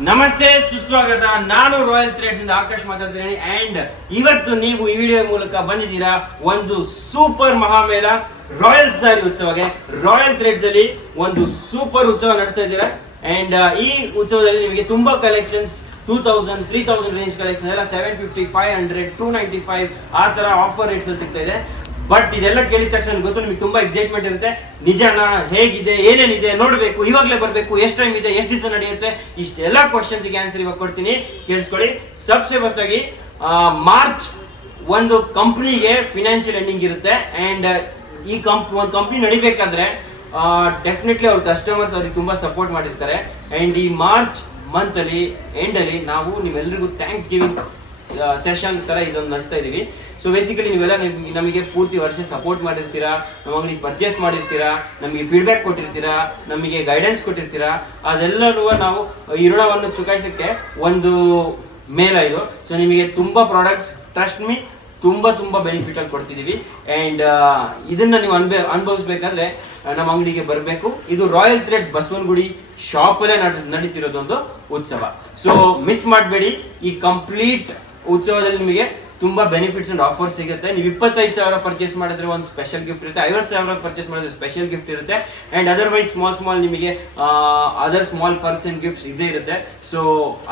ನಮಸ್ತೆ, ಸುಸ್ವಾಗತ. ನಾನು ರಾಯಲ್ ಥ್ರೆಡ್ಸ್ ಇಂದ ಆಕಾಶ್ ಮಾತಾಡ್ತೀನಿ. ಅಂಡ್ ಇವತ್ತು ನೀವು ಈ ವಿಡಿಯೋ ಮೂಲಕ ಬಂದಿದ್ದೀರಾ ಒಂದು ಸೂಪರ್ ಮಹಾಮೇಳ ರಾಯಲ್ ಸಾರಿ ಉತ್ಸವಕ್ಕೆ. ರಾಯಲ್ ಥ್ರೆಡ್ಸ್ ಅಲ್ಲಿ ಒಂದು ಸೂಪರ್ ಉತ್ಸವ ನಡೆಸ್ತಾ ಇದ್ದೀರಾ. ಅಂಡ್ ಈ ಉತ್ಸವದಲ್ಲಿ ನಿಮಗೆ ತುಂಬಾ ಕಲೆಕ್ಷನ್ಸ್ 2000, 3000 ರೇಂಜ್ ಕಲೆಕ್ಷನ್ ಎಲ್ಲ 750, 500, 295 ಆ ತರ ಆಫರ್ ರೇಟ್ಸ್ ಅಲ್ಲಿ ಸಿಗ್ತಾ ಇದೆ. ಬಟ್ ಇದೆಲ್ಲ ಕೇಳಿದ ತಕ್ಷಣ ಗೊತ್ತು ನಿಮಗೆ ತುಂಬಾ ಎಕ್ಸೈಟ್ಮೆಂಟ್ ಇರುತ್ತೆ. ನಿಜನಾ, ಹೇಗಿದೆ, ಏನೇನಿದೆ ನೋಡಬೇಕು, ಇವಾಗಲೇ ಬರಬೇಕು, ಎಷ್ಟು ಟೈಮ್ ಇದೆ, ಎಷ್ಟು ದಿವಸ ನಡೆಯುತ್ತೆ, ಇಷ್ಟೆಲ್ಲ ಕ್ವಶನ್ಸ್ ಗೆ ಆನ್ಸರ್ ಇವಾಗ ಕೊಡ್ತೀನಿ, ಕೇಳಿಸ್ಕೊಳ್ಳಿ. ಸಬ್ಸೆ ಫಸ್ಟ್ ಆಗಿ ಮಾರ್ಚ್ ಒಂದು ಕಂಪ್ನಿಗೆ ಫಿನಾನ್ಷಿಯಲ್ ಎಂಡಿಂಗ್ ಇರುತ್ತೆ. ಅಂಡ್ ಈ ಒಂದು ಕಂಪ್ನಿ ನಡಿಬೇಕಾದ್ರೆ ಡೆಫಿನೆಟ್ಲಿ ಅವ್ರ ಕಸ್ಟಮರ್ಸ್ ಅವ್ರಿಗೆ ತುಂಬಾ ಸಪೋರ್ಟ್ ಮಾಡಿರ್ತಾರೆ. ಅಂಡ್ ಈ ಮಾರ್ಚ್ ಮಂತ್ ಅಲ್ಲಿ ಎಂಡ್ ಅಲ್ಲಿ ನಾವು ನಿಮ್ಮೆಲ್ಲರಿಗೂ ಥ್ಯಾಂಕ್ಸ್ ಗಿವಿಂಗ್ ಸೆಷನ್ ತರ ಇದೊಂದು ನಡೆಸ್ತಾ ಇದೀವಿ. ಸೊ ಬೇಸಿಕಲಿ ನೀವೆಲ್ಲ ನಮಗೆ ಪೂರ್ತಿ ವರ್ಷ ಸಪೋರ್ಟ್ ಮಾಡಿರ್ತೀರಾ, ನಮ್ಮ ಅಂಗಡಿಗೆ ಪರ್ಚೇಸ್ ಮಾಡಿರ್ತೀರಾ, ನಮಗೆ ಫೀಡ್ಬ್ಯಾಕ್ ಕೊಟ್ಟಿರ್ತೀರಾ, ನಮಗೆ ಗೈಡೆನ್ಸ್ ಕೊಟ್ಟಿರ್ತೀರಾ. ಅದೆಲ್ಲನೂ ನಾವು ಈ ಋಣವನ್ನು ಚುಕಾಯಿಸಕ್ಕೆ ಒಂದು ಮೇಳ ಇದು. ಸೊ ನಿಮಗೆ ತುಂಬಾ ಪ್ರಾಡಕ್ಟ್ಸ್, ಟ್ರಸ್ಟ್ ಮೀ, ತುಂಬಾ ಬೆನಿಫಿಟ್ ಅಲ್ಲಿ ಕೊಡ್ತಿದೀವಿ. ಅಂಡ್ ಇದನ್ನ ನೀವು ಅನುಭವಿಸ್ಬೇಕಂದ್ರೆ ನಮ್ಮ ಅಂಗಡಿಗೆ ಬರಬೇಕು. ಇದು ರಾಯಲ್ ಥ್ರೆಡ್ಸ್ ಬಸವನಗುಡಿ ಶಾಪ್ ಅಲ್ಲೇ ನಡೀತಿರೋದೊಂದು ಉತ್ಸವ. ಸೊ ಮಿಸ್ ಮಾಡಬೇಡಿ. ಈ ಕಂಪ್ಲೀಟ್ ಉತ್ಸವದಲ್ಲಿ ನಿಮಗೆ ತುಂಬಾ ಬೆನಿಫಿಟ್ಸ್ ಅಂಡ್ ಆಫರ್ ಸಿಗುತ್ತೆ. ನೀವು 25,000 ಪರ್ಚೇಸ್ ಮಾಡಿದ್ರೆ ಒಂದು ಸ್ಪೆಷಲ್ ಗಿಫ್ಟ್ ಇರುತ್ತೆ, 50,000 ಪರ್ಚೇಸ್ ಮಾಡಿದ್ರೆ ಸ್ಪೆಷಲ್ ಗಿಫ್ಟ್ ಇರುತ್ತೆ. ಅಂಡ್ ಅದರ್ವೈಸ್ ಸ್ಮಾಲ್ ನಿಮಗೆ other small perks and gifts ಇದೇ ಇರುತ್ತೆ. ಸೊ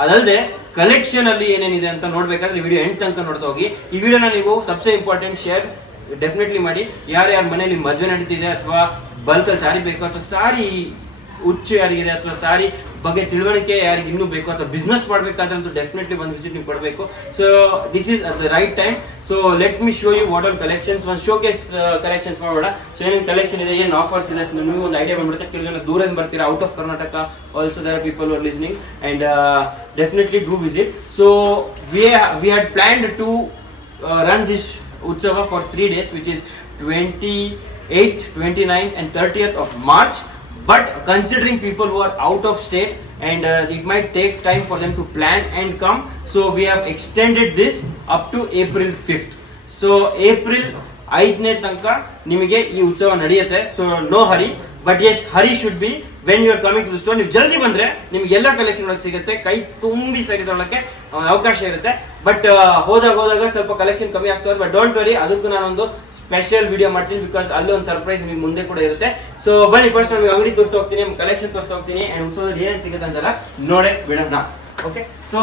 ಅದಲ್ಲದೆ ಕಲೆಕ್ಷನ್ ಅಲ್ಲಿ ಏನೇನಿದೆ ಅಂತ ನೋಡ್ಬೇಕಾದ್ರೆ ವಿಡಿಯೋ ಎಂಡ್ ತನಕ ನೋಡ್ತಾ ಹೋಗಿ. ಈ ವಿಡಿಯೋನ ನೀವು ಸಬ್ಸೆ ಇಂಪಾರ್ಟೆಂಟ್ ಶೇರ್ ಡೆಫಿನೆಟ್ಲಿ ಮಾಡಿ. ಯಾರ್ಯಾರ ಮನೆಯಲ್ಲಿ ಮದುವೆ ನಡೀತಿದೆ ಅಥವಾ ಬಲ್ಕಲ್ಲಿ ಸಾರಿ ಬೇಕು ಅಥವಾ ಸಾರಿ ಹುಚ್ಚು ಯಾರಿಗಿದೆ ಅಥವಾ ಸಾರಿ ಬಗ್ಗೆ ತಿಳುವಳಿಕೆ ಯಾರಿಗೆ ಇನ್ನೂ ಬೇಕು ಅಥವಾ ಬಿಸ್ನೆಸ್ ಮಾಡಬೇಕಾದ್ರಂತೂ ಡೆಫಿನೆಟ್ಲಿ ಒಂದು ವಿಸಿಟ್ ನೀವು ಕೊಡಬೇಕು. So this is at the right time. So let me show you what all collections. ಒಂದು ಶೋಕೇಸ್ ಕಲೆಕ್ಷನ್ಸ್ ಮಾಡೋಣ. ಸೊ ಏನೇನು ಕಲೆಕ್ಷನ್ ಇದೆ, ಏನು ಆಫರ್ಸ್ ಇದೆ, ನೀವು ಒಂದು ಐಡಿಯಾ ಬಂದ್ಬಿಡುತ್ತೆ. ಕೆಲವು ಜನ ದೂರದಿಂದ ಬರ್ತೀರಾ, out of Karnataka also there are people are listening and definitely do visit. So we had planned to run this Utsava for 3 days, which is 28th, 29th and 30th of March. But considering people who are out of state and it might take time for them to plan and come, so we have extended this up to April 5th. So April 5ನೇ ತನಕ ನಿಮಗೆ ಈ ಉತ್ಸವ ನಡೆಯುತ್ತೆ. So no hurry, but yes hurry should be when you are coming to the store. ನೀವು ಜಲ್ದಿ ಬಂದ್ರೆ ನಿಮ್ಗೆ ಎಲ್ಲ ಕಲೆಕ್ಷನ್ ಒಳಗೆ ಸಿಗುತ್ತೆ, ಕೈ ತುಂಬಿ ಸರಿ ತೊಗೊಳಕ್ಕೆ ಅವಕಾಶ ಇರುತ್ತೆ. ಬಟ್ ಹೋದಾಗ ಸ್ವಲ್ಪ ಕಲೆಕ್ಷನ್ ಕಮ್ಮಿ ಆಗ್ತದೆ. ಬಟ್ ಡೋಂಟ್ ವರಿ, ಅದಕ್ಕೂ ನಾನೊಂದು ಸ್ಪೆಷಲ್ ವಿಡಿಯೋ ಮಾಡ್ತೀನಿ, ಬಿಕಾಸ್ ಅಲ್ಲಿ ಒಂದು ಸರ್ಪ್ರೈಸ್ ನಿಮಗೆ ಮುಂದೆ ಕೂಡ ಇರುತ್ತೆ. ಸೊ ಬನ್ನಿ, ಫಸ್ಟ್ ನಮಗೆ ಅಂಗಡಿ ತೋರಿಸ್ತಾ ಹೋಗ್ತೀನಿ, ಕಲೆಕ್ಷನ್ ತೋರಿಸ್ತಾ ಹೋಗ್ತೀನಿ. ಅಂಡ್ ಉತ್ಸವದಲ್ಲಿ ಏನೇನು ಸಿಗುತ್ತೆ ಅಂತೆಲ್ಲ ನೋಡೇ ಬಿಡೋಣ. ಓಕೆ, ಸೊ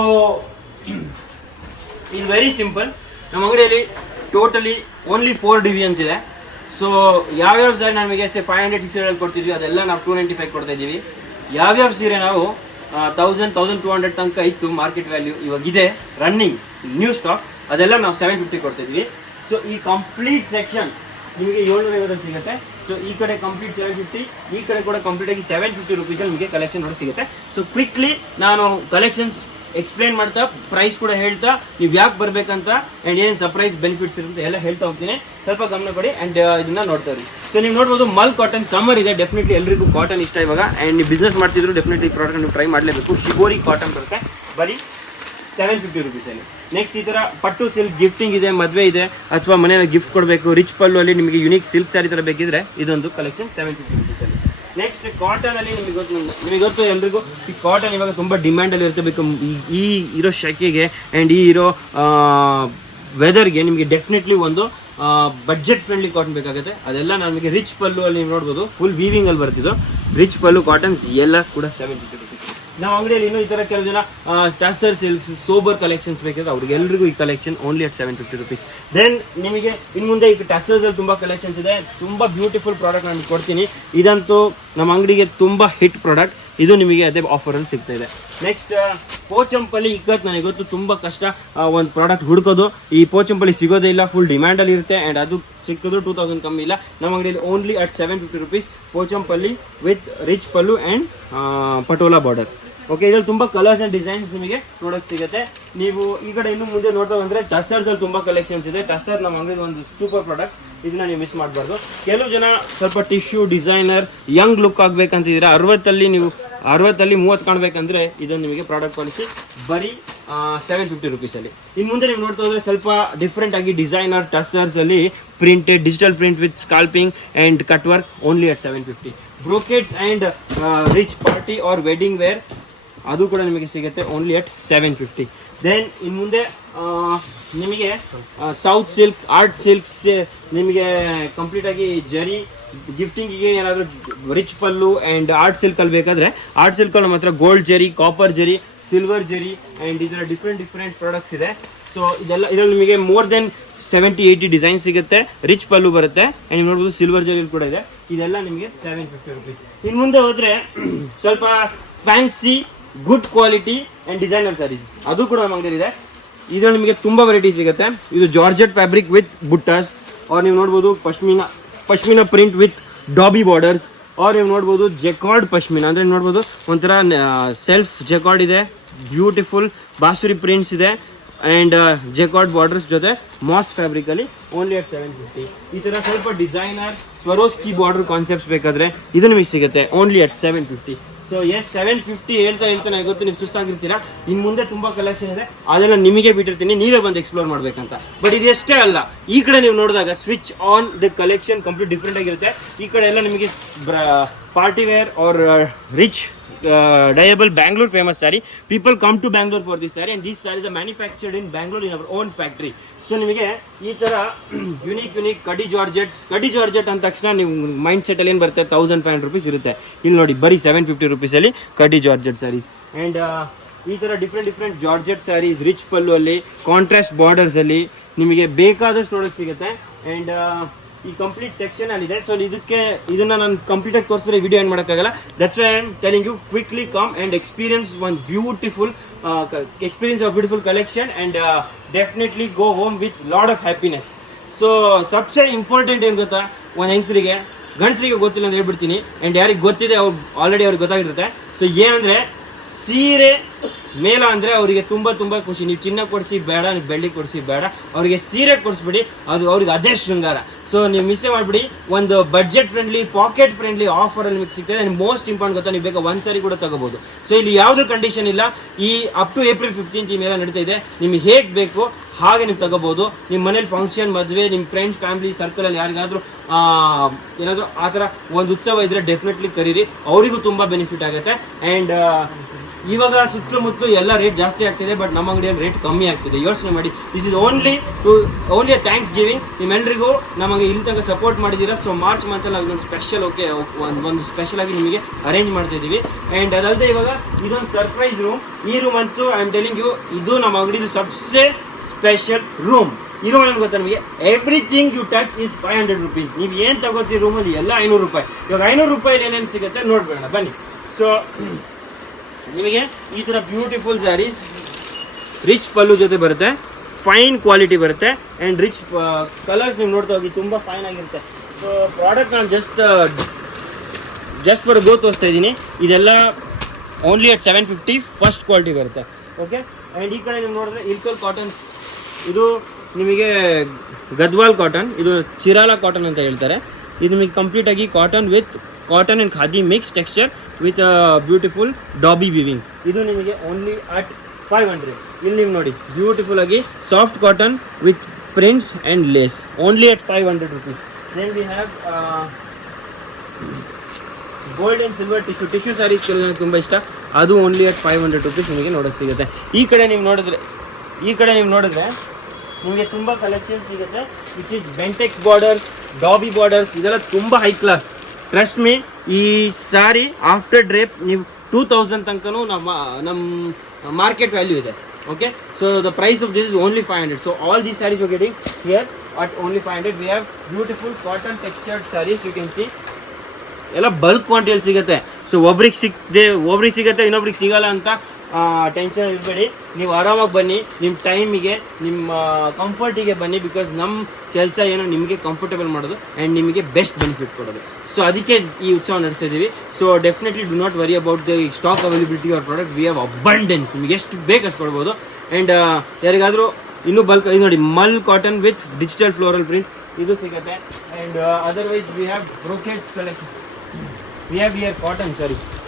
ಇದು ವೆರಿ ಸಿಂಪಲ್. ನಮ್ಮ ಅಂಗಡಿಯಲ್ಲಿ ಟೋಟಲಿ ಓನ್ಲಿ 4 ಡಿವಿಷನ್ಸ್ ಇದೆ. ಸೊ ಯಾವ್ಯಾವ ಸೀರೆ ನಮಗೆ 500, 600 ಕೊಡ್ತಿದ್ವಿ, ಅದೆಲ್ಲ ನಾವು 295 ಕೊಡ್ತಾ ಇದ್ದೀವಿ. ಯಾವ್ಯಾವ ಸೀರೆ ನಾವು 1000, 1200 ತನಕ ಇತ್ತು ಮಾರ್ಕೆಟ್ ವ್ಯಾಲ್ಯೂ, ಇವಾಗ ಇದೆ ರನ್ನಿಂಗ್ ನ್ಯೂ ಸ್ಟಾಕ್ಸ್, ಅದೆಲ್ಲ ನಾವು 750 ಕೊಡ್ತಿದ್ವಿ. ಸೊ ಈ ಕಂಪ್ಲೀಟ್ ಸೆಕ್ಷನ್ ನಿಮಗೆ 750 ಸಿಗುತ್ತೆ. ಸೊ ಈ ಕಡೆ ಕಂಪ್ಲೀಟ್ 750, ಈ ಕಡೆ ಕೂಡ ಕಂಪ್ಲೀಟ್ ಆಗಿ 750 ರುಪೀಸ್ ನಿಮಗೆ ಕಲೆಕ್ಷನ್ ನೋಡಿ ಸಿಗುತ್ತೆ. ಸೊ ಕ್ವಿಕ್ಲಿ ನಾನು ಕಲೆಕ್ಷನ್ಸ್ ಎಕ್ಸ್ಪ್ಲೇನ್ ಮಾಡ್ತಾ, ಪ್ರೈಸ್ ಕೂಡ ಹೇಳ್ತಾ, ನೀವು ಯಾಕೆ ಬರ್ಬೇಕಂತ ಅಂಡ್ ಏನೇನು ಸರ್ಪ್ರೈಸ್ ಬೆನಿಫಿಟ್ಸ್ ಇರುತ್ತೆ ಎಲ್ಲ ಹೇಳ್ತಾ ಹೋಗ್ತೀನಿ. ಸ್ವಲ್ಪ ಗಮನ ಕೊಡಿ ಅಂಡ್ ಇದನ್ನ ನೋಡ್ತಾ ಇರಿ. ಸೊ ನೀವು ನೋಡ್ಬೋದು ಮಲ್ ಕಾಟನ್ ಸಮ್ಮರ್ ಇದೆ. ಡೆಫಿನೆಟ್ಲಿ ಎಲ್ರಿಗೂ ಕಾಟನ್ ಇಷ್ಟ ಇವಾಗ. ಅಂಡ್ ನೀವು ಬಿಸ್ನೆಸ್ ಮಾಡ್ತಿದ್ರು ಡೆಫಿನೆಟ್ಲಿ ಈ ಪ್ರಾಡಕ್ಟ್ ನೀವು ಟ್ರೈ ಮಾಡಲೇಬೇಕು. ಶಿಬೋರಿ ಕಾಟನ್ ಬರುತ್ತೆ ಬರೀ 750 ರುಪೀಸಲ್ಲಿ. ನೆಕ್ಸ್ಟ್ ಈ ಥರ ಪಟ್ಟು ಸಿಲ್ಕ್ ಗಿಫ್ಟಿಂಗ್ ಇದೆ, ಮದುವೆ ಇದೆ ಅಥವಾ ಮನೆಯಲ್ಲಿ ಗಿಫ್ಟ್ ಕೊಡಬೇಕು, ರಿಚ್ ಪಲ್ಲು ಅಲ್ಲಿ ನಿಮಗೆ ಯುನಿಕ್ ಸಿಲ್ಕ್ ಸ್ಯಾರಿ ಥರ ಬೇಕಿದ್ರೆ ಇದೊಂದು ಕಲೆಕ್ಷನ್ 750 ರುಪೀಸಲ್ಲಿ. ನೆಕ್ಸ್ಟ್ ಕಾಟನ್ ಅಲ್ಲಿ ನಿಮಗೆ ಗೊತ್ತು ಎಲ್ರಿಗೂ ಈ ಕಾಟನ್ ಇವಾಗ ತುಂಬ ಡಿಮ್ಯಾಂಡಲ್ಲಿ ಇರುತ್ತೆ. ಬೇಕು ಈ ಇರೋ ಶೆಕೆಗೆ ಆ್ಯಂಡ್ ಈ ಇರೋ ವೆದರ್ಗೆ ನಿಮಗೆ ಡೆಫಿನೆಟ್ಲಿ ಒಂದು ಬಡ್ಜೆಟ್ ಫ್ರೆಂಡ್ಲಿ ಕಾಟನ್ ಬೇಕಾಗುತ್ತೆ. ಅದೆಲ್ಲ ನಮಗೆ ರಿಚ್ ಪಲ್ಲು ಅಲ್ಲಿ ನೀವು ನೋಡ್ಬೋದು, ಫುಲ್ ವೀವಿಂಗ್ ಅಲ್ಲಿ ಬರ್ತಿದ್ದು ರಿಚ್ ಪಲ್ಲು ಕಾಟನ್ಸ್ ಎಲ್ಲ ಕೂಡ 750 ರುಪೀಸ್. ನಾವು ಅಂಗಡಿಯಲ್ಲಿ ಇನ್ನೂ ಈ ಥರ ಕೆಲವು ಜನ ಟಸರ್ ಸಿಲ್ಕ್ಸ್, ಸೋಬರ್ ಕಲೆಕ್ಷನ್ಸ್ ಬೇಕಿದ್ರೆ ಅವ್ರಿಗೆಲ್ರಿಗೂ ಈ collection only at 750 rupees. Then ನಿಮಗೆ ಇನ್ನು ಮುಂದೆ ಈಗ ಟಸರ್ಸಲ್ಲಿ ತುಂಬ ಕಲೆಕ್ಷನ್ಸ್ ಇದೆ, ತುಂಬ ಬ್ಯೂಟಿಫುಲ್ ಪ್ರಾಡಕ್ಟ್ ನಾನು ಕೊಡ್ತೀನಿ. ಇದಂತೂ ನಮ್ಮ ಅಂಗಡಿಗೆ ತುಂಬ ಹಿಟ್ ಪ್ರಾಡಕ್ಟ್, ಇದು ನಿಮಗೆ ಅದೇ ಆಫರಲ್ಲಿ ಸಿಗ್ತಾ ಇದೆ. ನೆಕ್ಸ್ಟ್ ಪೋಚಂಪಲ್ಲಿ ಇಕ್ಕತ್ತು ನನಗೆ ಗೊತ್ತು ತುಂಬ ಕಷ್ಟ ಒಂದು ಪ್ರಾಡಕ್ಟ್ ಹುಡ್ಕೋದು. ಈ ಪೋಚಂಪಲ್ಲಿ ಸಿಗೋದೇ ಇಲ್ಲ, ಫುಲ್ ಡಿಮ್ಯಾಂಡಲ್ಲಿ ಇರುತ್ತೆ. ಆ್ಯಂಡ್ ಅದು ಸಿಕ್ಕಿದ್ರು 2000 ಕಮ್ಮಿ ಇಲ್ಲ. ನಮ್ಮ ಅಂಗಡಿಯಲ್ಲಿ only at 750 rupees Pochampalli with rich pallu and patola border. Okay, ಇದ್ರಲ್ಲಿ ತುಂಬ ಕಲರ್ಸ್ ಆ್ಯಂಡ್ ಡಿಸೈನ್ಸ್ ನಿಮಗೆ ನೋಡೋಕ್ಕೆ ಸಿಗುತ್ತೆ. ನೀವು ಈ ಕಡೆ ಇನ್ನು ಮುಂದೆ ನೋಡ್ತಾ ಬಂದರೆ ಟಸರ್ಸಲ್ಲಿ ತುಂಬ ಕಲೆಕ್ಷನ್ಸ್ ಇದೆ. ಟಸರ್ ನಮ್ಮ ಅಂಗಡಿ ಒಂದು ಸೂಪರ್ ಪ್ರಾಡಕ್ಟ್, ಇದನ್ನ ನೀವು ಮಿಸ್ ಮಾಡಬಾರ್ದು. ಕೆಲವು ಜನ ಸ್ವಲ್ಪ ಟಿಶ್ಯೂ ಡಿಸೈನರ್ ಯಂಗ್ ಲುಕ್ ಆಗಬೇಕಂತಿದ್ದೀರಾ, 60 ನೀವು 30 ಕಾಣಬೇಕಂದ್ರೆ ಇದನ್ನು ನಿಮಗೆ ಪ್ರಾಡಕ್ಟ್ ಪಾಲಿಸಿ ಬರೀ 750 ರುಪೀಸಲ್ಲಿ. ಇನ್ನು ಮುಂದೆ ನೀವು ನೋಡ್ತಾ ಹೋದರೆ ಸ್ವಲ್ಪ ಡಿಫ್ರೆಂಟ್ ಆಗಿ ಡಿಸೈನರ್ ಟಸರ್ಸಲ್ಲಿ printed digital print with scalloping and cut work only at 750. Brocades and rich party or wedding wear ಅದು ಕೂಡ ನಿಮಗೆ ಸಿಗುತ್ತೆ ಓನ್ಲಿ ಅಟ್ 750. ದೆನ್ ಇನ್ನು ಮುಂದೆ ನಿಮಗೆ ಸೌತ್ ಸಿಲ್ಕ್, ಆರ್ಟ್ ಸಿಲ್ಕ್ಸ್ ನಿಮಗೆ ಕಂಪ್ಲೀಟಾಗಿ ಜರಿ ಗಿಫ್ಟಿಂಗಿಗೆ ಏನಾದರೂ ರಿಚ್ ಪಲ್ಲು ಆ್ಯಂಡ್ ಆರ್ಟ್ ಸಿಲ್ಕಲ್ಲಿ ಬೇಕಾದರೆ ಆರ್ಟ್ ಸಿಲ್ಕಲ್ಲಿ ನಮ್ಮ ಹತ್ರ ಗೋಲ್ಡ್ ಜರಿ, ಕಾಪರ್ ಜರಿ, ಸಿಲ್ವರ್ ಜರಿ ಆ್ಯಂಡ್ ಇದರ ಡಿಫ್ರೆಂಟ್ ಪ್ರಾಡಕ್ಟ್ಸ್ ಇದೆ. ಸೊ ಇದರಲ್ಲಿ ನಿಮಗೆ ಮೋರ್ ದೆನ್ 70-80 ಡಿಸೈನ್ ಸಿಗುತ್ತೆ. ರಿಚ್ ಪಲ್ಲು ಬರುತ್ತೆ ಆ್ಯಂಡ್ ನೀವು ನೋಡ್ಬೋದು ಸಿಲ್ವರ್ ಜರಿಯಲ್ಲಿ ಕೂಡ ಇದೆ. ಇದೆಲ್ಲ ನಿಮಗೆ 750 ರುಪೀಸ್. ಇನ್ನು ಮುಂದೆ ಹೋದರೆ ಸ್ವಲ್ಪ fancy good quality and designer sarees ಅದು ಕೂಡ ನಮ್ಮ ಅಂಗಡಿಯಲ್ಲಿ ಇದೆ. ಇದರಲ್ಲಿ ನಿಮಗೆ ತುಂಬ ವೆರೈಟಿ ಸಿಗುತ್ತೆ. ಇದು ಜಾರ್ಜೆಟ್ ಫ್ಯಾಬ್ರಿಕ್ ವಿತ್ ಬುಟ್ಟಾಸ್, ಅವ್ರು ನೀವು ನೋಡ್ಬೋದು ಪಶ್ಮಿನಾ ಪ್ರಿಂಟ್ ವಿತ್ ಡಾಬಿ ಬಾರ್ಡರ್ಸ್, ಅವ್ರು ನೀವು ನೋಡ್ಬೋದು ಜೆಕಾರ್ಡ್ ಪಶ್ಮಿನಾ ಅಂದರೆ ನೋಡ್ಬೋದು ಒಂಥರ ಸೆಲ್ಫ್ ಜೆಕಾರ್ಡ್ ಇದೆ, ಬ್ಯೂಟಿಫುಲ್ ಬಾಸುರಿ ಪ್ರಿಂಟ್ಸ್ ಇದೆ ಆ್ಯಂಡ್ ಜೆಕಾರ್ಡ್ ಬಾರ್ಡರ್ಸ್ ಜೊತೆ ಮಾಸ್ ಫ್ಯಾಬ್ರಿಕಲ್ಲಿ ಓನ್ಲಿ ಅಟ್ 750. ಈ ಥರ ಸ್ವಲ್ಪ ಡಿಸೈನರ್ ಸ್ವರೋಸ್ಕಿ ಬಾರ್ಡರ್ ಕಾನ್ಸೆಪ್ಟ್ಸ್ ಬೇಕಾದರೆ ಇದು ನಿಮಗೆ ಸಿಗುತ್ತೆ ಓನ್ಲಿ ಅಟ್ 750. ಸೊ 750 ಹೇಳ್ತಾ ನನಗೆ ಗೊತ್ತು ನೀವು ಸುಸ್ತಾಗಿರ್ತೀರಾ. ಇನ್ನು ಮುಂದೆ ತುಂಬ ಕಲೆಕ್ಷನ್ ಇದೆ, ಅದೆಲ್ಲ ನಿಮಗೆ ಬಿಟ್ಟಿರ್ತೀನಿ, ನೀವೇ ಬಂದು ಎಕ್ಸ್ಪ್ಲೋರ್ ಮಾಡಬೇಕಂತ. ಬಟ್ ಇದೆಷ್ಟೇ ಅಲ್ಲ, ಈ ಕಡೆ ನೀವು ನೋಡಿದಾಗ switch on the collection complete different ಆಗಿರುತ್ತೆ. ಈ ಕಡೆ ಎಲ್ಲ ನಿಮಗೆ party where are rich dyeable Bangalore famous saree. People come to Bangalore for this saree and these sarees are manufactured in Bangalore in our own factory. So ನಿಮಗೆ ಈ ಥರ unique ಕಡಿ georgette ಅಂದ ತಕ್ಷಣ ನೀವು ಮೈಂಡ್ ಸೆಟ್ಟಲ್ಲಿ ಏನು ಬರುತ್ತೆ 1500 ರುಪೀಸ್ ಇರುತ್ತೆ. ಇಲ್ಲಿ ನೋಡಿ ಬರೀ 750 ರುಪೀಸಲ್ಲಿ ಕಡಿ ಜಾರ್ಜೆಟ್ ಸ್ಯಾರೀಸ್ ಆ್ಯಂಡ್ ಈ ಥರ ಡಿಫ್ರೆಂಟ್ ಜಾರ್ಜೆಟ್ ಸ್ಯಾರೀಸ್ ರಿಚ್ ಪಲ್ಲು ಅಲ್ಲಿ ಕಾಂಟ್ರಾಸ್ಟ್ ಬಾರ್ಡರ್ಸಲ್ಲಿ ನಿಮಗೆ ಬೇಕಾದಷ್ಟು ನೋಡೋಕ್ಕೆ ಸಿಗುತ್ತೆ. ಆ್ಯಂಡ್ ಈ ಕಂಪ್ಲೀಟ್ ಸೆಕ್ಷನ್ ಅಲ್ಲಿದೆ. ಸೊ ಇದನ್ನ ನಾನು ಕಂಪ್ಲೀಟಾಗಿ ತೋರಿಸಿದ್ರೆ ವಿಡಿಯೋ ಏನು ಮಾಡೋಕ್ಕಾಗಲ್ಲ. That's why I am telling you quickly come and experience one beautiful collection and definitely go home with lot of happiness. So ಸಬ್ಸೆ ಇಂಪಾರ್ಟೆಂಟ್ ಏನು ಗೊತ್ತಾ, ಒಂದು ಗಂಡಸರಿಗೆ ಗೊತ್ತಿಲ್ಲ ಅಂತ ಹೇಳ್ಬಿಡ್ತೀನಿ ಆ್ಯಂಡ್ ಯಾರಿಗೆ ಗೊತ್ತಿದೆ ಆಲ್ರೆಡಿ ಅವ್ರಿಗೆ ಗೊತ್ತಾಗಿರುತ್ತೆ. ಸೊ ಏನಂದರೆ ಸೀರೆ ಮೇಲ ಅಂದರೆ ಅವರಿಗೆ ತುಂಬ ಖುಷಿ. ನೀವು ಚಿನ್ನ ಕೊಡಿಸಿ ಬೇಡ, ನೀವು ಬೆಳ್ಳಿ ಕೊಡಿಸಿ ಬೇಡ, ಅವರಿಗೆ ಸೀರೆ ಕೊಡಿಸ್ಬಿಡಿ, ಅದು ಅವ್ರಿಗೆ ಅದೇ ಶೃಂಗಾರ. ಸೊ ನೀವು ಮಿಸ್ಸೇ ಮಾಡಿಬಿಡಿ. ಒಂದು ಬಡ್ಜೆಟ್ ಫ್ರೆಂಡ್ಲಿ, ಪಾಕೆಟ್ ಫ್ರೆಂಡ್ಲಿ ಆಫರಲ್ಲಿ ನಿಮಗೆ ಸಿಗ್ತದೆ. ಆ್ಯಂಡ್ ಮೋಸ್ಟ್ ಇಂಪಾರ್ಟೆಂಟ್ ಗೊತ್ತಾ, ನೀವು ಬೇಕಾ ಒಂದು ಸಾರಿ ಕೂಡ ತಗೋಬೋದು. ಸೊ ಇಲ್ಲಿ ಯಾವುದೇ ಕಂಡೀಷನ್ ಇಲ್ಲ. ಈ ಅಪ್ ಟು ಏಪ್ರಿಲ್ 15 ಈ ಮೇಲೆ ನಡೀತಾ ಇದೆ. ನಿಮಗೆ ಹೇಗೆ ಬೇಕು ಹಾಗೆ ನೀವು ತಗೋಬೋದು. ನಿಮ್ಮ ಮನೇಲಿ ಫಂಕ್ಷನ್, ಮದುವೆ, ನಿಮ್ಮ ಫ್ರೆಂಡ್ಸ್, ಫ್ಯಾಮಿಲಿ ಸರ್ಕಲಲ್ಲಿ ಯಾರಿಗಾದರೂ ಏನಾದರೂ ಆ ಥರ ಒಂದು ಉತ್ಸವ ಇದ್ದರೆ ಡೆಫಿನೆಟ್ಲಿ ಕರೀರಿ, ಅವರಿಗೂ ತುಂಬ ಬೆನಿಫಿಟ್ ಆಗುತ್ತೆ. ಆ್ಯಂಡ್ ಇವಾಗ ಸುತ್ತಮುತ್ತ ಎಲ್ಲ ರೇಟ್ ಜಾಸ್ತಿ ಆಗ್ತಿದೆ, ಬಟ್ ನಮ್ಮ ಅಂಗಡಿಯಲ್ಲಿ ರೇಟ್ ಕಮ್ಮಿ ಆಗ್ತಿದೆ. ಯೋಚನೆ ಮಾಡಿ, this is only a thanks giving. ನಿಮ್ಮೆಲ್ಲರಿಗೂ ನಮಗೆ ಇಲ್ಲಿ ತನಕ ಸಪೋರ್ಟ್ ಮಾಡಿದ್ದೀರಾ. ಸೊ ಮಾರ್ಚ್ ಮಂತಲ್ಲಿ ಒಂದು ಸ್ಪೆಷಲ್ ಒಂದು ಸ್ಪೆಷಲ್ ಆಗಿ ನಿಮಗೆ ಅರೇಂಜ್ ಮಾಡ್ತಾ ಇದ್ದೀವಿ. ಆ್ಯಂಡ್ ಅದಲ್ಲದೆ ಇವಾಗ ಇದೊಂದು ಸರ್ಪ್ರೈಸ್ ರೂಮ್. ಈ ರೂಮ್ ಅಂತೂ ಐ ಆಮ್ ಟೆಲಿಂಗ್ ಯು, ಇದು ನಮ್ಮ ಅಂಗಡಿದು ಸಬ್ಸೆ ಸ್ಪೆಷಲ್ ರೂಮ್. ಈ ರೂಮ್ ಏನು ಗೊತ್ತಾ ನಿಮಗೆ, everything you touch is 500 rupees. ನೀವು ಏನು ತಗೋತೀವಿ ರೂಮಲ್ಲಿ ಎಲ್ಲ 500 ರೂಪಾಯಿ. ಇವಾಗ 500 ರೂಪಾಯಲ್ಲಿ ಏನೇನು ಸಿಗುತ್ತೆ ನೋಡ್ಬೇಡ ಬನ್ನಿ. ಸೊ ನಿಮಗೆ ಈ ಥರ ಬ್ಯೂಟಿಫುಲ್ ಸ್ಯಾರೀಸ್ ರಿಚ್ ಪಲ್ಲು ಜೊತೆ ಬರುತ್ತೆ, ಫೈನ್ ಕ್ವಾಲಿಟಿ ಬರುತ್ತೆ ಆ್ಯಂಡ್ ರಿಚ್ ಕಲರ್ಸ್ ನೀವು ನೋಡ್ತಾ ಹೋಗಿ ತುಂಬ ಫೈನ್ ಆಗಿರುತ್ತೆ. ಸೊ ಪ್ರಾಡಕ್ಟ್ ನಾನು ಜಸ್ಟ್ ಫಾರ್ ಗೋ ತೋರಿಸ್ತಾ ಇದ್ದೀನಿ. ಇದೆಲ್ಲ ಓನ್ಲಿ ಅಟ್ 750 ಫಸ್ಟ್ ಕ್ವಾಲಿಟಿ ಬರುತ್ತೆ. ಓಕೆ. ಆ್ಯಂಡ್ ಈ ಕಡೆ ನೀವು ನೋಡಿದ್ರೆ ಇಲ್ಕಲ್ ಕಾಟನ್ಸ್, ಇದು ನಿಮಗೆ ಗದ್ವಾಲ್ ಕಾಟನ್, ಇದು ಚಿರಾಲ ಕಾಟನ್ ಅಂತ ಹೇಳ್ತಾರೆ. ಇದು ನಿಮಗೆ ಕಂಪ್ಲೀಟಾಗಿ cotton and khadi mix texture with beautiful dobby weaving. ಇದು ನಿಮಗೆ ಓನ್ಲಿ ಅಟ್ 500. ಇಲ್ಲಿ ನೀವು ನೋಡಿ ಬ್ಯೂಟಿಫುಲ್ ಆಗಿ soft cotton with prints and lace only at 500 rupees. Then we have gold and silver tissue sarees ನನಗೆ ತುಂಬ ಇಷ್ಟ, ಅದು ಓನ್ಲಿ ಅಟ್ 500 ರುಪೀಸ್ ನಿಮಗೆ ನೋಡೋಕ್ಕೆ ಸಿಗುತ್ತೆ. ಈ ಕಡೆ ನೀವು ನೋಡಿದ್ರೆ ನಿಮಗೆ ತುಂಬ ಕಲೆಕ್ಷನ್ ಸಿಗುತ್ತೆ. Which is Bentex borders, dobby borders, ಇದೆಲ್ಲ ತುಂಬ ಹೈ ಕ್ಲಾಸ್. ಟ್ರಸ್ಟ್ ಮೀ, ಈ ಸಾರಿ ಆಫ್ಟರ್ ಡ್ರೇಪ್ ನೀವು 2000 ತನಕನೂ ನಮ್ಮ ಮಾರ್ಕೆಟ್ ವ್ಯಾಲ್ಯೂ ಇದೆ. Okay. So the price of this is only 500. So all these saris you getting here at only 500. We have beautiful cotton textured saris. You can see ಎಲ್ಲ bulk ಕ್ವಾಂಟಿಟಿಯಲ್ಲಿ ಸಿಗುತ್ತೆ. So ಒಬ್ರಿಗೆ ಸಿಗುತ್ತೆ, ಇನ್ನೊಬ್ರಿಗೆ ಸಿಗಲ್ಲ ಅಂತ ಟೆನ್ಷನ್ ಇರಬೇಡಿ. ನೀವು ಆರಾಮಾಗಿ ಬನ್ನಿ, ನಿಮ್ಮ ಟೈಮಿಗೆ, ನಿಮ್ಮ ಕಂಫರ್ಟಿಗೆ ಬನ್ನಿ. ಬಿಕಾಸ್ ನಮ್ಮ ಕೆಲಸ ಏನೋ ನಿಮಗೆ ಕಂಫರ್ಟೇಬಲ್ ಮಾಡೋದು ಆ್ಯಂಡ್ ನಿಮಗೆ ಬೆಸ್ಟ್ ಬೆನಿಫಿಟ್ ಕೊಡೋದು. ಸೊ ಅದಕ್ಕೆ ಈ ಉತ್ಸವ ನಡೆಸ್ತಾ ಇದ್ದೀವಿ. So definitely do not worry about the stock availability or product. We have abundance, ನಿಮಗೆ ಎಷ್ಟು ಬೇಕಷ್ಟು ಕೊಡ್ಬೋದು. ಆ್ಯಂಡ್ ಯಾರಿಗಾದರೂ ಇನ್ನೂ ಬಲ್ಕ್, ಇದು ನೋಡಿ mul cotton with digital floral print, ಇದು ಸಿಗುತ್ತೆ. And otherwise we have brocades collection. We have here cotton,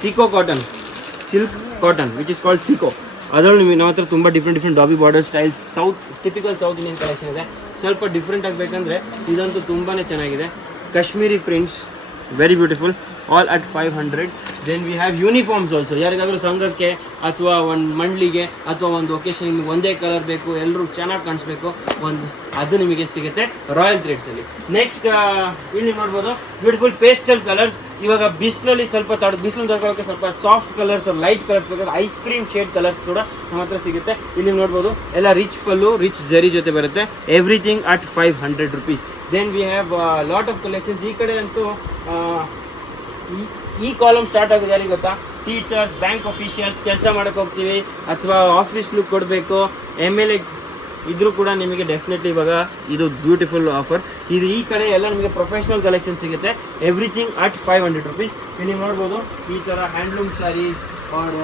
sico cotton, silk cotton which is called sico. ಅದರಲ್ಲಿ ನಾವು ಹತ್ರ ತುಂಬ different dobby border styles, typical South Indian collection ಇದೆ. ಸ್ವಲ್ಪ different ಆಗಬೇಕಂದ್ರೆ ಇದಂತೂ ತುಂಬಾ ಚೆನ್ನಾಗಿದೆ. Kashmiri prints, very beautiful. All at 500. Then we have uniforms also. ಯಾರಿಗಾದ್ರೂ ಸಂಘಕ್ಕೆ ಅಥವಾ ಒಂದು ಮಂಡ್ಲಿಗೆ ಅಥವಾ ಒಂದು ಒಕೇಶನ್ ನಿಮಗೆ ಒಂದೇ ಕಲರ್ ಬೇಕು, ಎಲ್ಲರೂ ಚೆನ್ನಾಗಿ ಕಾಣಿಸ್ಬೇಕು, ಅದು ನಿಮಗೆ ಸಿಗುತ್ತೆ ರಾಯಲ್ ಥ್ರೆಡ್ಸಲ್ಲಿ. ನೆಕ್ಸ್ಟ್ ಇಲ್ಲಿ ನೋಡ್ಬೋದು ಬ್ಯೂಟಿಫುಲ್ ಪೇಸ್ಟಲ್ ಕಲರ್ಸ್. ಇವಾಗ ಬಿಸಿಲಲ್ಲಿ ಸ್ವಲ್ಪ ಬಿಸಿಲು ತಗೊಳ್ಳೋಕ್ಕೆ ಸ್ವಲ್ಪ ಸಾಫ್ಟ್ ಕಲರ್ಸ್ ಲೈಟ್ ಕಲರ್ಸ್ ಬೇಕಾದ್ರೆ ಐಸ್ ಕ್ರೀಮ್ ಶೇಡ್ ಕಲರ್ಸ್ ಕೂಡ ನಮ್ಮ ಹತ್ರ ಸಿಗುತ್ತೆ. ಇಲ್ಲಿ ನೋಡ್ಬೋದು ಎಲ್ಲ ರಿಚ್ ಪಲ್ಲು ರಿಚ್ ಜರಿ ಜೊತೆ ಬರುತ್ತೆ. Everything at 500 rupees. Then we have lot of collections. ಈ ಕಡೆ ಅಂತೂ ಈ ಕಾಲಮ್ ಸ್ಟಾರ್ಟ್ ಆಗೋದು ಯಾರಿಗೆ ಗೊತ್ತಾ? ಟೀಚರ್ಸ್, ಬ್ಯಾಂಕ್ ಅಫಿಷಿಯಲ್ಸ್, ಕೆಲಸ ಮಾಡೋಕ್ಕೆ ಹೋಗ್ತೀವಿ ಅಥವಾ ಆಫೀಸ್ ಲುಕ್ ಕೊಡಬೇಕು, MLA ಇದ್ರೂ ಕೂಡ ನಿಮಗೆ ಡೆಫಿನೆಟ್ಲಿ ಇವಾಗ ಇದು ಬ್ಯೂಟಿಫುಲ್ ಆಫರ್. ಇದು ಈ ಕಡೆ ಎಲ್ಲ ನಿಮಗೆ ಪ್ರೊಫೆಷ್ನಲ್ ಕಲೆಕ್ಷನ್ ಸಿಗುತ್ತೆ. Everything at 500 rupees. ಇಲ್ಲಿ ನೋಡ್ಬೋದು ಈ ಥರ handloom sarees or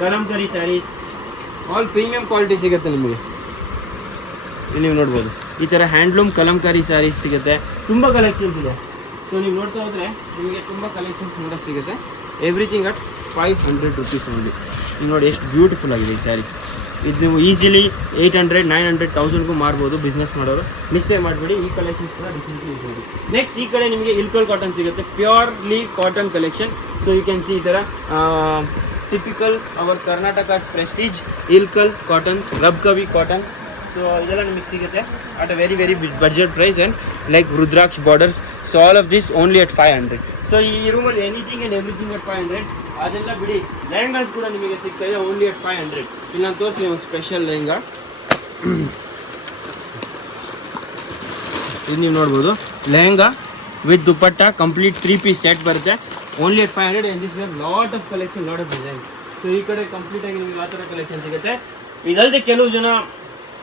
kalamkari sarees all premium quality ಸಿಗುತ್ತೆ ನಿಮಗೆ. ಇಲ್ಲಿ ನೀವು ನೋಡ್ಬೋದು ಈ ಥರ ಹ್ಯಾಂಡ್ಲೂಮ್ ಕಲಂಕಾರಿ ಸ್ಯಾರೀಸ್ ಸಿಗುತ್ತೆ. ತುಂಬ ಕಲೆಕ್ಷನ್ಸ್ ಇದೆ. ಸೊ ನೀವು ನೋಡ್ತಾ ಹೋದರೆ ನಿಮಗೆ ತುಂಬ ಕಲೆಕ್ಷನ್ಸ್ ನೋಡೋಕ್ಕೆ ಸಿಗುತ್ತೆ. Everything at 500 rupees only. ನೀವು ನೋಡಿ ಎಷ್ಟು ಬ್ಯೂಟಿಫುಲ್ ಆಗಿದೆ ಈ ಸ್ಯಾರಿ. ಇದು ನೀವು ಈಸಿಲಿ 800, 900, 1000ಗೂ ಮಾರ್ಬೋದು ಬಿಸ್ನೆಸ್ ಮಾಡೋರು. ಮಿಸ್ಸೇ ಮಾಡಬೇಡಿ. ಈ ಕಲೆಕ್ಷನ್ಸ್ ಕೂಡ ಡಿಫ್ರೆಂಟ್ಲಿ ಯೂಸ್ ಮಾಡಿ. ನೆಕ್ಸ್ಟ್ ಈ ಕಡೆ ನಿಮಗೆ ಇಲ್ಕಲ್ ಕಾಟನ್ ಸಿಗುತ್ತೆ. Purely cotton collection. So you can see ಈ ಥರ typical our Karnataka's prestige Ilkal cottons, Rabkavi cotton. So ಇದೆಲ್ಲ ನಿಮಗೆ ಸಿಗುತ್ತೆ at a very budget price and like rudraksha borders. So all of this only at 500. So ಈ ರೂಮಲ್ಲಿ ಎನಿಥಿಂಗ್ ಆ್ಯಂಡ್ ಎವ್ರಿಥಿಂಗ್ ಅಟ್ 500. ಅದೆಲ್ಲ ಬಿಡಿ, ಲೆಹಂಗಾಸ್ ಕೂಡ ನಿಮಗೆ ಸಿಗ್ತಾಯಿದೆ ಓನ್ಲಿ ಅಟ್ 500. ಇಲ್ಲಿ ನಾನು ತೋರಿಸ್ತೀನಿ ಒಂದು ಸ್ಪೆಷಲ್ ಲೆಹಂಗಾ. ಇದು ನೀವು ನೋಡ್ಬೋದು lehenga with dupatta complete 3-piece set ಬರುತ್ತೆ only at 500. And this we have lot of collection, lot of design. So ಈ ಕಡೆ ಕಂಪ್ಲೀಟಾಗಿ ನಿಮಗೆ ಆ ಥರ ಕಲೆಕ್ಷನ್ ಸಿಗುತ್ತೆ. ಇದಲ್ಲದೆ ಕೆಲವು ಜನ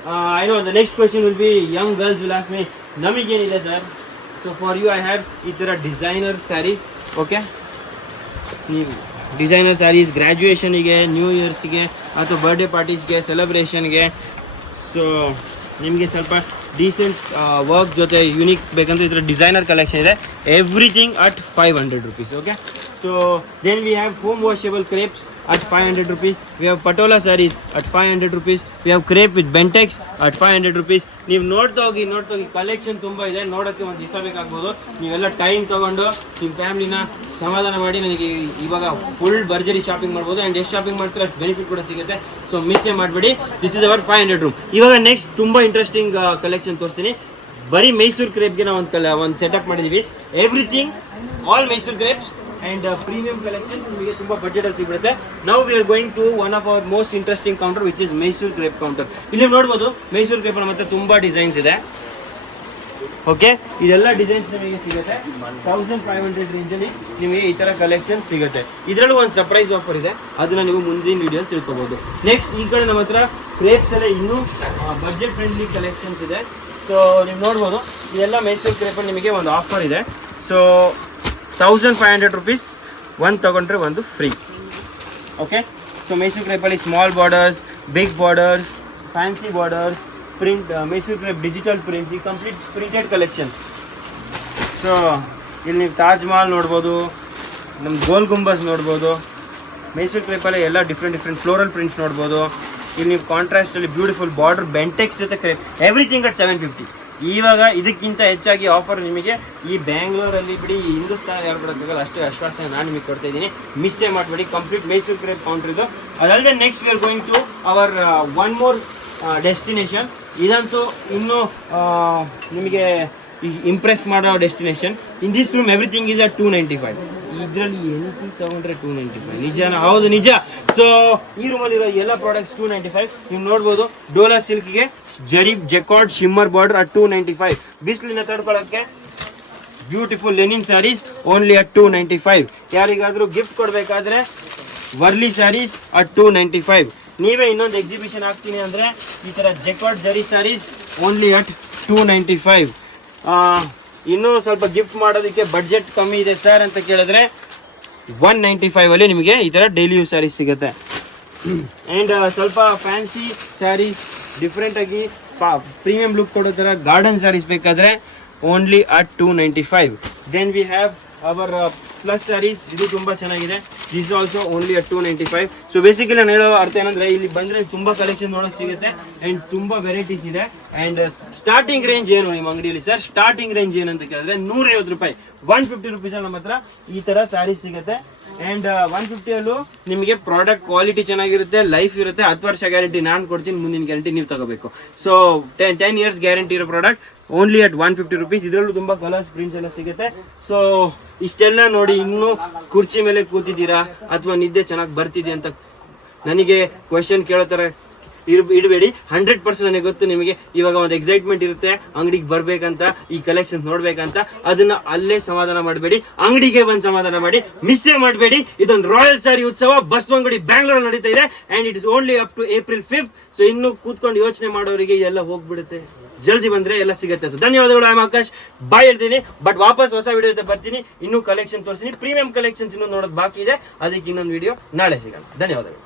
I know the next question will be young girls will ask me, ನಮಗೇನಿದೆ sir? So for you I have ಈ ಥರ ಡಿಸೈನರ್ ಸ್ಯಾರೀಸ್. ಓಕೆ, ನೀವು ಡಿಸೈನರ್ ಸ್ಯಾರೀಸ್ ಗ್ರ್ಯಾಜುಯೇಷನಿಗೆ, ನ್ಯೂ ಇಯರ್ಸಿಗೆ ಅಥವಾ ಬರ್ಡೇ ಪಾರ್ಟೀಸ್ಗೆ, ಸೆಲೆಬ್ರೇಷನ್ಗೆ, ಸೊ ನಿಮಗೆ ಸ್ವಲ್ಪ ಡೀಸೆಂಟ್ ವರ್ಕ್ ಜೊತೆ ಯುನೀಕ್ ಬೇಕಂದ್ರೆ ಈ ಥರ ಡಿಸೈನರ್ ಕಲೆಕ್ಷನ್ ಇದೆ. Everything at 500 rupees. Okay, so then we have home washable crepes at 500 rupees. We have patola sarees at 500 rupees. We have crepe with bentex at 500 rupees. ನೀವು ನೋಡ್ತಾ ಹೋಗಿ collection ತುಂಬ ಇದೆ. ನೋಡೋಕ್ಕೆ ಒಂದು ದಿವಸ ಬೇಕಾಗ್ಬೋದು. ನೀವೆಲ್ಲ ಟೈಮ್ ತೊಗೊಂಡು ನಿಮ್ಮ ಫ್ಯಾಮಿಲಿನ ಸಮಾಧಾನ ಮಾಡಿ ನನಗೆ ಇವಾಗ ಫುಲ್ ಭರ್ಜರಿ ಶಾಪಿಂಗ್ ಮಾಡ್ಬೋದು. ಆ್ಯಂಡ್ ಎಷ್ಟು ಶಾಪಿಂಗ್ ಮಾಡ್ತಾರೆ ಅಷ್ಟು ಬೆನಿಫಿಟ್ ಕೂಡ ಸಿಗುತ್ತೆ. ಸೊ ಮಿಸ್ಸೇ ಮಾಡಬೇಡಿ. This is our 500 room. ಇವಾಗ ನೆಕ್ಸ್ಟ್ ತುಂಬ ಇಂಟ್ರೆಸ್ಟಿಂಗ್ ಕಲೆಕ್ಷನ್ ತೋರಿಸ್ತೀನಿ. ಬರೀ ಮೈಸೂರು ಕ್ರೇಪ್ಗೆ ನಾವು ಒಂದು ಸೆಟಪ್ ಮಾಡಿದ್ದೀವಿ. Everything all Mysuru crepes and premium collection ನಿಮಗೆ ತುಂಬ ಬಡ್ಜೆಟಲ್ಲಿ ಸಿಗುತ್ತೆ. Now we are going to one of our most interesting counter which is Mysuru crepe counter. ಇಲ್ಲಿ ನೋಡ್ಬೋದು ಮೈಸೂರು ಕ್ರೇಪ್ ನಮ್ಮ ಹತ್ರ ತುಂಬ ಡಿಸೈನ್ಸ್ ಇದೆ. ಓಕೆ, ಇದೆಲ್ಲ ಡಿಸೈನ್ಸ್ ನಿಮಗೆ ಸಿಗುತ್ತೆ 1500 ರೇಂಜಲ್ಲಿ ನಿಮಗೆ ಈ ಥರ ಕಲೆಕ್ಷನ್ ಸಿಗುತ್ತೆ. ಇದರಲ್ಲೂ ಒಂದು ಸರ್ಪ್ರೈಸ್ ಆಫರ್ ಇದೆ, ಅದನ್ನು ನೀವು ಮುಂದಿನ ವಿಡಿಯೋಲಿ ತಿಳ್ಕೊಬೋದು. ನೆಕ್ಸ್ಟ್ ಈ ಕಡೆ ನಮ್ಮ ಹತ್ರ ಕ್ರೇಪ್ಸ್ ಎಲ್ಲ ಇನ್ನೂ ಬಡ್ಜೆಟ್ ಫ್ರೆಂಡ್ಲಿ ಕಲೆಕ್ಷನ್ಸ್ ಇದೆ. ಸೊ ನೀವು ನೋಡ್ಬೋದು ಇದೆಲ್ಲ ಮೈಸೂರು ಕ್ರೇಪಲ್ಲಿ ನಿಮಗೆ ಒಂದು ಆಫರ್ ಇದೆ. ಸೊ 1500 rupees ಒಂದು ತಗೊಂಡ್ರೆ ಒಂದು ಫ್ರೀ. ಓಕೆ, ಸೊ ಮೈಸೂರು ಕ್ರೇಪಲ್ಲಿ small borders, big borders, fancy borders, print, Mysuru crepe digital prints, ಈ ಕಂಪ್ಲೀಟ್ ಪ್ರಿಂಟೆಡ್ ಕಲೆಕ್ಷನ್. ಸೊ ಇಲ್ಲಿ ನೀವು ತಾಜ್ ಮಹಲ್ ನೋಡ್ಬೋದು, ನಮ್ಮ ಗೋಲ್ ಗುಂಬಸ್ ನೋಡ್ಬೋದು. ಮೈಸೂರು ಕ್ರೇಪಲ್ಲಿ ಎಲ್ಲ ಡಿಫ್ರೆಂಟ್ ಫ್ಲೋರಲ್ ಪ್ರಿಂಟ್ಸ್ ನೋಡ್ಬೋದು. ಇಲ್ಲಿ ನೀವು ಕಾಂಟ್ರಾಸ್ಟಲ್ಲಿ ಬ್ಯೂಟಿಫುಲ್ ಬಾರ್ಡರ್ ಬೆಂಟೆಕ್ಸ್ ಜೊತೆ ಕ್ರೇಪ್. Everything at 750. ಇವಾಗ ಇದಕ್ಕಿಂತ ಹೆಚ್ಚಾಗಿ ಆಫರ್ ನಿಮಗೆ ಈ ಬ್ಯಾಂಗ್ಳೂರಲ್ಲಿ ಬಿಡಿ, ಹಿಂದೂಸ್ತಾನ ಯಾರು ಕೊಡೋಕ್ಕಾಗಲ್ಲ, ಅಷ್ಟೇ ಆಶ್ವಾಸನೆ ನಾನು ನಿಮಗೆ ಕೊಡ್ತಾ ಇದ್ದೀನಿ. ಮಿಸ್ಸೇ ಮಾಡಬೇಡಿ. ಕಂಪ್ಲೀಟ್ ಮೈಸೂರು ಕ್ರೇಪ್ ಕೌಂಟರ್ ಇದು. ಅದಲ್ಲದೆ next we are going to our one more destination. ಇದಂತೂ ಇನ್ನೂ ನಿಮಗೆ ಇಂಪ್ರೆಸ್ ಮಾಡೋ destination. In this room everything is at 295. ಇದರಲ್ಲಿ ಎನಿಥಿಂಗ್ ತಗೊಂಡ್ರೆ 295. ನಿಜನಾ? ಹೌದು, ನಿಜ. ಸೊ ಈ ರೂಮಲ್ಲಿರೋ ಎಲ್ಲ ಪ್ರಾಡಕ್ಟ್ಸ್ 295. ನೀವು ನೋಡ್ಬೋದು ಡೋಲಾ ಸಿಲ್ಕ್ಗೆ ಜರೀಬ್ ಜೆಕಾರ್ಡ್ ಶಿಮ್ಮರ್ ಬಾರ್ಡರ್ ಅಟ್ 295. ಬಿಸಿಲಿನ ತಡ್ಕೊಳ್ಳೋಕ್ಕೆ beautiful linen saris only at 295. ಯಾರಿಗಾದರೂ ಗಿಫ್ಟ್ ಕೊಡಬೇಕಾದ್ರೆ ವರ್ಲಿ ಸ್ಯಾರೀಸ್ ಅಟ್ 295. ನೀವೇ ಇನ್ನೊಂದು ಎಕ್ಸಿಬಿಷನ್ ಹಾಕ್ತೀನಿ ಅಂದರೆ ಈ ಥರ ಜೆಕಾರ್ಡ್ ಜರಿ ಸ್ಯಾರೀಸ್ ಓನ್ಲಿ ಅಟ್ 295. ಇನ್ನೂ ಸ್ವಲ್ಪ ಗಿಫ್ಟ್ ಮಾಡೋದಕ್ಕೆ ಬಡ್ಜೆಟ್ ಕಮ್ಮಿ ಇದೆ ಸರ್ ಅಂತ ಕೇಳಿದ್ರೆ 195 ನಿಮಗೆ ಈ ಥರ ಡೈಲಿ ಯೂಸ್ ಸ್ಯಾರೀಸ್ ಸಿಗುತ್ತೆ. ಆ್ಯಂಡ್ ಸ್ವಲ್ಪ ಫ್ಯಾನ್ಸಿ ಸ್ಯಾರೀಸ್ ಡಿಫ್ರೆಂಟಾಗಿ ಪ್ರೀಮಿಯಂ ಲುಕ್ ಕೊಡೋ ಥರ ಗಾರ್ಡನ್ ಸ್ಯಾರೀಸ್ ಬೇಕಾದರೆ only at 295. Then we have our plus sarees. ಇದು ತುಂಬ ಚೆನ್ನಾಗಿದೆ. This also only at 295. So basically ನಾನು ಹೇಳೋ ಅರ್ಥ ಏನಂದರೆ ಇಲ್ಲಿ ಬಂದರೆ ತುಂಬ ಕಲೆಕ್ಷನ್ ನೋಡೋಕ್ಕೆ ಸಿಗುತ್ತೆ ಆ್ಯಂಡ್ ತುಂಬ ವೆರೈಟೀಸ್ ಇದೆ. ಆ್ಯಂಡ್ ಸ್ಟಾರ್ಟಿಂಗ್ ರೇಂಜ್ ಏನು ನಿಮ್ಮ ಅಂಗಡಿಯಲ್ಲಿ ಸರ್? ಸ್ಟಾರ್ಟಿಂಗ್ ರೇಂಜ್ ಏನಂತ ಕೇಳಿದ್ರೆ 150 ರೂಪಾಯಿ 150 ರುಪೀಸ್ ನಮ್ಮ ಹತ್ರ ಈ ತರ ಸ್ಯಾರಿ ಸಿಗುತ್ತೆ. ಅಂಡ್ 150 ಅಲ್ಲೂ ನಿಮಗೆ ಪ್ರಾಡಕ್ಟ್ ಕ್ವಾಲಿಟಿ ಚೆನ್ನಾಗಿರುತ್ತೆ, ಲೈಫ್ ಇರುತ್ತೆ, 10 ವರ್ಷ ಗ್ಯಾರಂಟಿ ನಾನು ಕೊಡ್ತೀನಿ, ಮುಂದಿನ ಗ್ಯಾರಂಟಿ ನೀವು ತಗೋಬೇಕು. ಸೊ 10 years ಗ್ಯಾರಂಟಿ ಇರೋ ಪ್ರಾಡಕ್ಟ್ ಓನ್ಲಿ ಅಟ್ 150 ರುಪೀಸ್. ಇದರಲ್ಲೂ ತುಂಬಾ ಕಲರ್ಸ್ ಪ್ರಿಂಟ್ಸ್ ಎಲ್ಲ ಸಿಗುತ್ತೆ. ಸೊ ಇಷ್ಟೆಲ್ಲ ನೋಡಿ ಇನ್ನೂ ಕುರ್ಚಿ ಮೇಲೆ ಕೂತಿದ್ದೀರಾ ಅಥವಾ ನಿದ್ದೆ ಚೆನ್ನಾಗಿ ಬರ್ತಿದೆ ಅಂತ ನನಗೆ ಕ್ವೆಶನ್ ಕೇಳೋ ಥರ ಇಡಬೇಡಿ. 100% ನನಗೆ ಗೊತ್ತು ನಿಮಗೆ ಇವಾಗ ಒಂದು ಎಕ್ಸೈಟ್ಮೆಂಟ್ ಇರುತ್ತೆ ಅಂಗಡಿಗೆ ಬರ್ಬೇಕಂತ, ಈ ಕಲೆಕ್ಷನ್ ನೋಡ್ಬೇಕಂತ. ಅದನ್ನ ಅಲ್ಲೇ ಸಮಾಧಾನ ಮಾಡಬೇಡಿ, ಅಂಗಡಿಗೆ ಬಂದು ಸಮಾಧಾನ ಮಾಡಿ, ಮಿಸ್ಸೇ ಮಾಡಬೇಡಿ. ಇದೊಂದು ರಾಯಲ್ ಸ್ಯಾರಿ ಉತ್ಸವ ಬಸವನಗುಡಿ ಬ್ಯಾಂಗ್ಳೂರ್ ನಡೀತಾ ಇದೆ and it is only up to April 5th. So ಇನ್ನು ಕೂತ್ಕೊಂಡು ಯೋಚನೆ ಮಾಡೋರಿಗೆ ಎಲ್ಲ ಹೋಗ್ಬಿಡುತ್ತೆ, ಜಲ್ದಿ ಬಂದ್ರೆ ಎಲ್ಲ ಸಿಗುತ್ತೆ. ಸೊ ಧನ್ಯವಾದಗಳು. ಐ ಆಮ್ ಆಕಾಶ್ ಬಾಯ್ ಹೇಳ್ತೀನಿ, ಬಟ್ ವಾಪಸ್ ಹೊಸ ವಿಡಿಯೋ ಜೊತೆ ಬರ್ತೀನಿ. ಇನ್ನೂ ಕಲೆಕ್ಷನ್ ತೋರಿಸ್ತೀನಿ, ಪ್ರೀಮಿಯಂ ಕಲೆಕ್ಷನ್ಸ್ ಇನ್ನೂ ನೋಡೋದು ಬಾಕಿ ಇದೆ, ಅದಕ್ಕೆ ಇನ್ನೊಂದು ವಿಡಿಯೋ ನಾಳೆ ಸಿಗೋಣ. ಧನ್ಯವಾದಗಳು.